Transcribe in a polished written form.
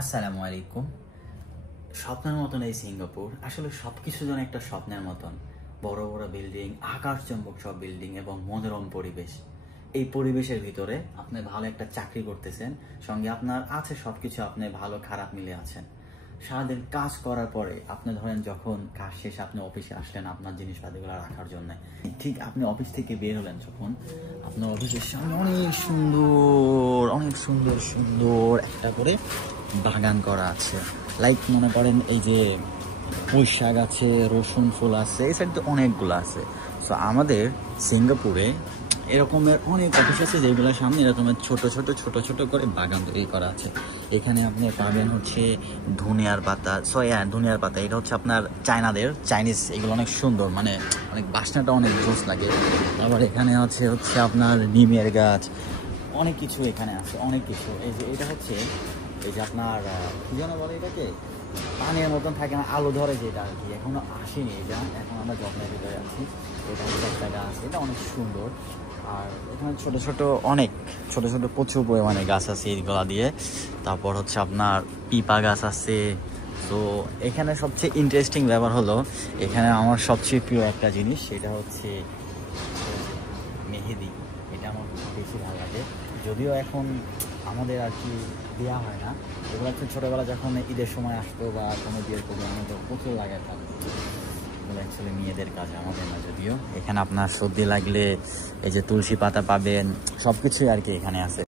আসসালামু আলাইকুম। স্বপ্নের মতন এই সিঙ্গাপুর, আসলে সবকিছু যেন একটা স্বপ্নের মতন। বড় বড় বিল্ডিং, আকাশচুম্বক সব বিল্ডিং এবং মনোরম পরিবেশ। এই পরিবেশের ভিতরে আপনি ভালো একটা চাকরি করতেছেন, সঙ্গে আপনার আছে সবকিছু, আপনি ভালো খারাপ মিলে আছেন। সারাদিন কাজ করার পরে আপনি ধরেন যখন কাজ শেষে আপনি অফিসে আসলেন আপনার জিনিসপাতিগুলো রাখার জন্য, ঠিক আপনি অফিস থেকে বের হলেন যখন, আপনার অফিসের সামনে অনেক সুন্দর অনেক সুন্দর সুন্দর একটা করে বাগান করা আছে। লাইক মনে করেন এই যে পুঁই শাক আছে, রসুন ফুল আছে, এই সাইডে অনেকগুলো আছে। সো আমাদের সিঙ্গাপুরে এরকমের অনেক অফিস আছে যেগুলোর সামনে এরকমের ছোট ছোট ছোট ছোট করে বাগান তৈরি করা আছে। এখানে আপনি পাবেন হচ্ছে ধনিয়ার পাতা, ধনিয়ার পাতা, এটা হচ্ছে আপনার চাইনিজ, এগুলো অনেক সুন্দর, মানে অনেক বাসনাটা অনেক জোস লাগে। তারপর এখানে হচ্ছে আপনার নিমের গাছ, অনেক কিছু এখানে আছে, অনেক কিছু। এই যে এটা হচ্ছে এই যে আপনার কি যেন বলে এটাকে, পানির মতন থাকে না, আলো ধরে যেটা আর কি, এখনো আসেনি এটা, এখন আমরা যত্নের ভিতরে আছি। এটা হচ্ছে একটা গাছ, এটা অনেক সুন্দর। আর এখানে ছোট ছোট প্রচুর পরিমাণে গাছ আছে এইগুলা দিয়ে। তারপর হচ্ছে আপনার পিপা গাছ আছে। তো এখানে সবচেয়ে ইন্টারেস্টিং ব্যাপার হলো, এখানে আমার সবচেয়ে প্রিয় একটা জিনিস, সেটা হচ্ছে মেহেদি। এটা আমার বেশি ভালো লাগে, যদিও এখন আমাদের আর কি দেওয়া হয় না। এগুলো হচ্ছে ছোটোবেলা যখন ঈদের সময় আসতো বা কোনো বিয়ের প্রোগ্রামে তো প্রচুর লাগায় থাকতো। এগুলো অ্যাকচুয়ালি মেয়েদের কাজ, আমাদের না। যদিও এখানে আপনার সর্দি লাগলে এই যে তুলসী পাতা পাবেন, সব কিছুই আর কি এখানে আছে।